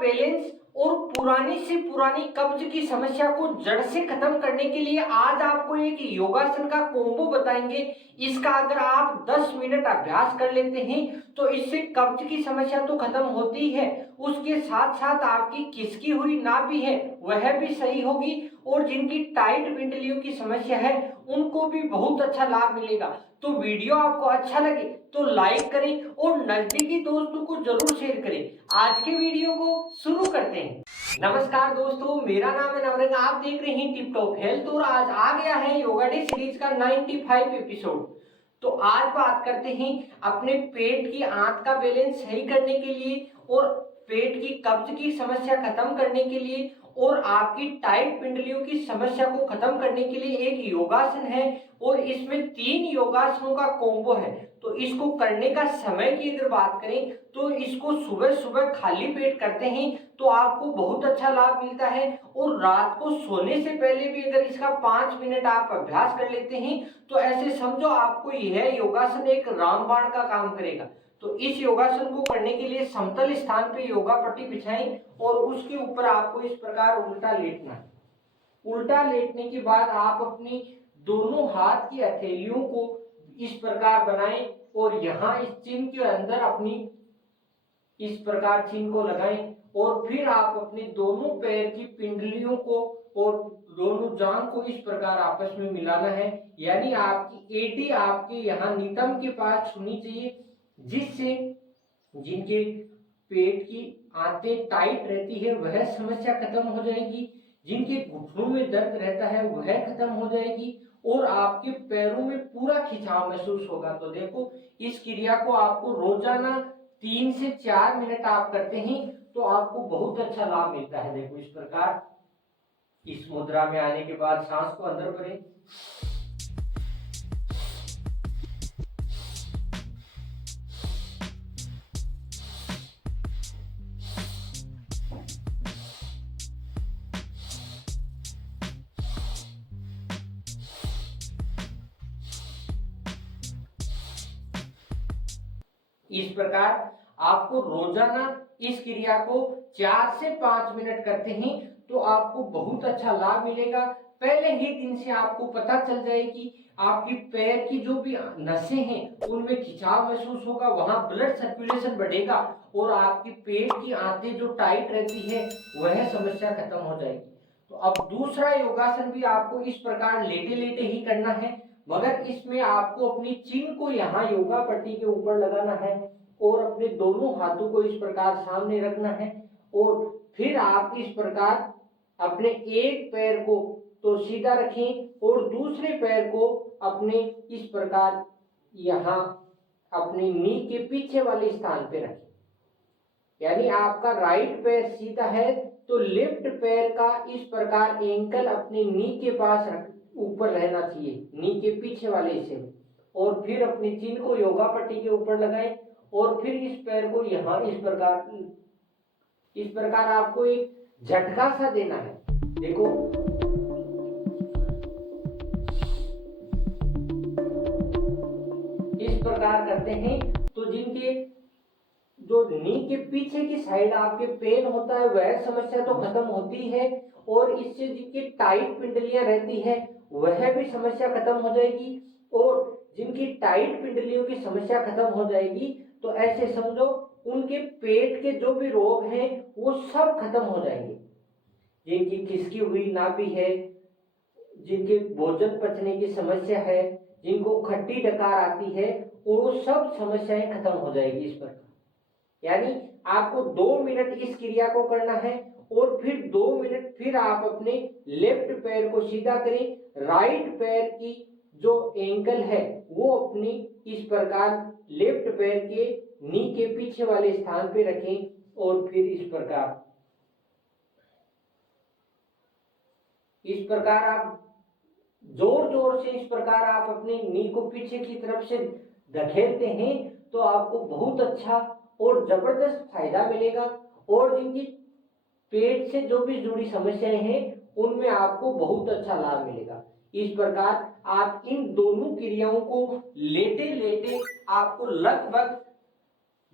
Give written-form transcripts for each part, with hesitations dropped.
Balance और पुरानी से पुरानी कब्ज की समस्या को जड़ से खत्म करने के लिए आज आपको एक योगासन का कॉम्बो बताएंगे। इसका अगर आप 10 मिनट अभ्यास कर लेते हैं तो इससे कब्ज की समस्या तो खत्म होती है, उसके साथ साथ आपकी खिसकी हुई नाभि है वह भी सही होगी और जिनकी टाइट पिंडलियों की समस्या है उनको भी बहुत अच्छा लाभ मिलेगा। तो वीडियो आपको अच्छा लगे तो लाइक करें और नजदीकी दोस्तों को जरूर शेयर करें। आज के वीडियो को शुरू करते हैं। नमस्कार दोस्तों, मेरा नाम है नवरंग, आप देख रहे हैं टिप टॉप हेल्थ और आज आ गया है योगा डे सीरीज का 95 एपिसोड। तो आज बात करते हैं अपने पेट की आंत का बैलेंस सही करने के लिए और पेट की कब्ज की समस्या खत्म करने के लिए और आपकी टाइट पिंडलियों की समस्या को खत्म करने के लिए एक योगासन है और इसमें 3 योगासनों का कॉम्बो है। तो इसको करने का समय की अगर बात करें तो इसको सुबह सुबह खाली पेट करते हैं तो आपको बहुत अच्छा लाभ मिलता है और रात को सोने से पहले भी अगर इसका 5 मिनट आप अभ्यास कर लेते हैं तो ऐसे समझो आपको यह योगासन एक रामबाण का काम करेगा। तो इस योगासन को करने के लिए समतल स्थान पे योगा पट्टी बिछाएं और उसके ऊपर आपको इस प्रकार उल्टा लेटना है। उल्टा लेटने के बाद आप अपनी दोनों हाथ की हथेलियों को इस प्रकार बनाएं और यहाँ इस चिन्ह के अंदर अपनी इस प्रकार चिन्ह को लगाएं और फिर आप अपने दोनों पैर की पिंडलियों को और दोनों जांघ को इस प्रकार आपस में मिलाना है, यानी आपकी एडी आपके यहाँ नितंब के पास छूनी चाहिए, जिससे जिनके पेट की आंतें टाइट रहती है वह समस्या खत्म हो जाएगी, जिनके घुटनों में दर्द रहता है वह खत्म हो जाएगी और आपके पैरों में पूरा खिंचाव महसूस होगा। तो देखो, इस क्रिया को आपको रोजाना 3 से 4 मिनट आप करते हैं तो आपको बहुत अच्छा लाभ मिलता है। देखो इस प्रकार इस मुद्रा में आने के बाद सांस को अंदर भरें, इस प्रकार आपको रोजाना इस क्रिया को 4 से 5 मिनट करते हैं तो आपको बहुत अच्छा लाभ मिलेगा। पहले ही दिन से आपको पता चल जाएगी आपकी पैर की जो भी नसें हैं उनमें खिंचाव महसूस होगा, वहां ब्लड सर्कुलेशन बढ़ेगा और आपकी पेट की आंतें जो टाइट रहती है वह समस्या खत्म हो जाएगी। तो अब दूसरा योगासन भी आपको इस प्रकार लेटे लेटे ही करना है, मगर इसमें आपको अपनी चिन्ह को यहाँ योगा पट्टी के ऊपर लगाना है और अपने दोनों हाथों को इस प्रकार सामने रखना है और फिर आप इस प्रकार अपने एक पैर को तो सीधा रखें और दूसरे पैर को अपने इस प्रकार यहाँ अपनी नी के पीछे वाले स्थान पे रखें, यानी आपका राइट पैर सीधा है तो लेफ्ट पैर का इस प्रकार एंकल अपने नी के पास ऊपर रहना चाहिए, नी के पीछे वाले हिस्से में, और फिर अपनी चिन्ह को योगा पट्टी के ऊपर लगाएं और फिर इस पैर को यहाँ इस प्रकार आपको एक झटका सा देना है। देखो इस प्रकार करते हैं तो जिनके जो नी के पीछे की साइड आपके पेन होता है वह समस्या तो खत्म होती है और इससे जिनकी टाइट पिंडलियां रहती है वह भी समस्या खत्म हो जाएगी और जिनकी टाइट पिंडलियों की समस्या खत्म हो जाएगी तो ऐसे समझो उनके पेट के जो भी रोग हैं वो सब खत्म हो जाएंगे। जिनकी खिसकी हुई नाभि है, जिनके भोजन पचने की समस्या है, जिनको खट्टी डकार आती है, वो सब समस्याएं खत्म हो जाएगी इस प्रकार। यानी आपको 2 मिनट इस क्रिया को करना है और फिर 2 मिनट फिर आप अपने लेफ्ट पैर को सीधा करें, राइट पैर की जो एंकल है वो अपनी इस प्रकार लेफ्ट पैर के नी के पीछे वाले स्थान पे रखें और फिर इस प्रकार आप जोर जोर से इस प्रकार आप अपने नी को पीछे की तरफ से धकेलते हैं तो आपको बहुत अच्छा और जबरदस्त फायदा मिलेगा और जिनकी पेट से जो भी जुड़ी समस्याएं हैं उनमें आपको बहुत अच्छा लाभ मिलेगा। इस प्रकार आप इन दोनों क्रियाओं को लेटे लेटे आपको लगभग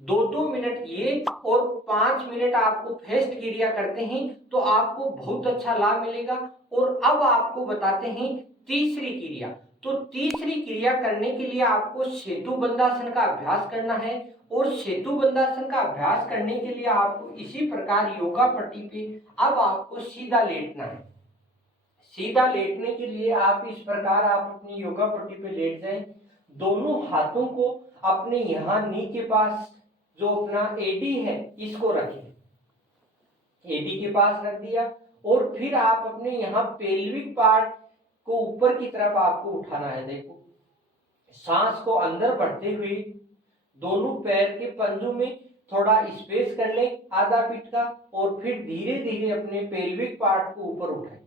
2-2 मिनट ये और 5 मिनट आपको फेस्ट क्रिया करते हैं तो आपको बहुत अच्छा लाभ मिलेगा। और अब आपको बताते हैं तीसरी क्रिया। तो तीसरी क्रिया करने के लिए आपको सेतु बंधासन का अभ्यास करना है। और सेतु बंधासन का अभ्यास करने के लिए आपको इसी प्रकार योगा पट्टी पे अब आपको सीधा लेटना है। सीधा लेटने के लिए आप इस प्रकार आप अपनी योगा पट्टी पे लेट जाएं। दोनों हाथों को अपने यहाँ नी के पास जो अपना एडी है इसको रखें, एडी के पास रख दिया। और फिर आप अपने यहाँ पेल्विक पार्ट को ऊपर की तरफ आपको उठाना है। देखो सांस को अंदर बढ़ते हुए दोनों पैर के पंजों में थोड़ा स्पेस कर लें आधा फीट का, और फिर धीरे धीरे अपने पेल्विक पार्ट को ऊपर उठाएं।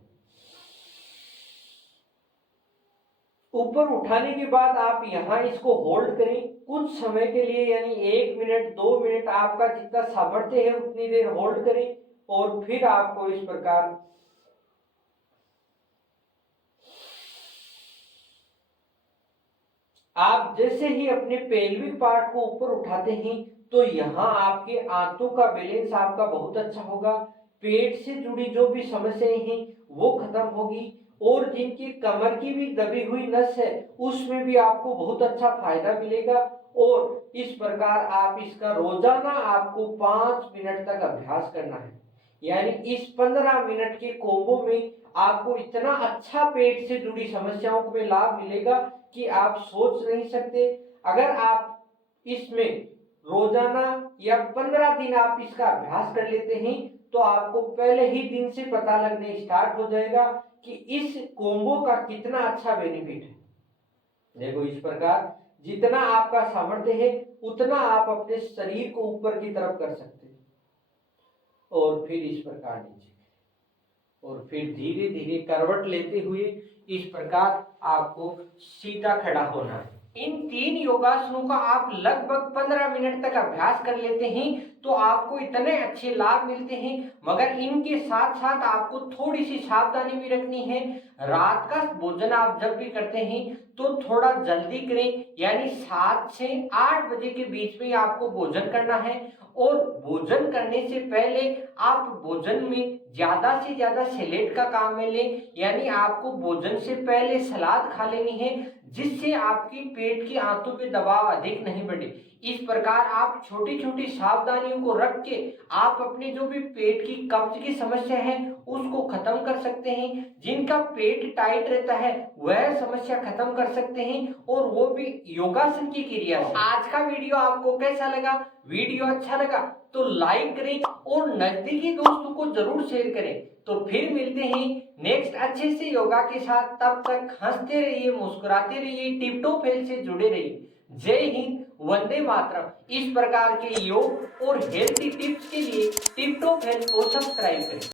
ऊपर उठाने के बाद आप यहाँ इसको होल्ड करें कुछ समय के लिए, यानी 1 मिनट 2 मिनट आपका जितना सामर्थ्य है उतनी देर होल्ड करें। और फिर आपको इस प्रकार आप जैसे ही अपने पेल्विक पार्ट को ऊपर उठाते हैं तो यहाँ आपके आंतों का बैलेंस आपका बहुत अच्छा होगा। पेट से जुड़ी जो भी समस्याएं हैं वो खत्म होगी, और जिनकी कमर की भी दबी हुई नस है उसमें भी आपको बहुत अच्छा फायदा मिलेगा। और इस प्रकार आप इसका रोजाना आपको 5 मिनट तक अभ्यास करना है। यानी इस 15 मिनट के कोम्बो में आपको इतना अच्छा पेट से जुड़ी समस्याओं में लाभ मिलेगा कि आप सोच नहीं सकते। अगर आप इसमें रोजाना या 15 दिन आप इसका अभ्यास कर लेते हैं तो आपको पहले ही दिन से पता लगने स्टार्ट हो जाएगा कि इस कोम्बो का कितना अच्छा बेनिफिट है। देखो इस प्रकार जितना आपका सामर्थ्य है उतना आप अपने शरीर को ऊपर की तरफ कर सकते हैं, और फिर इस प्रकार नीचे, और फिर धीरे धीरे करवट लेते हुए इस प्रकार आपको सीधा खड़ा होना है। इन 3 योगासनों का आप लगभग 15 मिनट तक अभ्यास कर लेते हैं तो आपको इतने अच्छे लाभ मिलते हैं। मगर इनके साथ साथ आपको थोड़ी सी सावधानी भी रखनी है। रात का भोजन आप जब भी करते हैं तो थोड़ा जल्दी करें, यानी 7 से 8 बजे के बीच में आपको भोजन करना है। और भोजन करने से पहले आप भोजन में ज्यादा से ज्यादा सैलेड का काम में लें, यानी आपको भोजन से पहले सलाद खा लेनी है जिससे आपकी पेट की आंतों पे दबाव अधिक नहीं बढ़े। इस प्रकार आप छोटी छोटी सावधानियों को रख के आप अपने जो भी पेट की कब्ज की समस्या है उसको खत्म कर सकते हैं। जिनका पेट टाइट रहता है वह समस्या खत्म कर सकते हैं, और वो भी योगासन की क्रिया से। आज का वीडियो आपको कैसा लगा? वीडियो अच्छा लगा तो लाइक करें और नजदीकी दोस्तों को जरूर शेयर करें। तो फिर मिलते हैं नेक्स्ट अच्छे से योगा के साथ। तब तक हंसते रहिए, मुस्कुराते रहिए, टिप टॉप हेल्थ से जुड़े रहिए। जय हिंद, वंदे मातरम। इस प्रकार के योग और हेल्थी टिप्स के लिए टिप टॉप हेल्थ को सब्सक्राइब करें।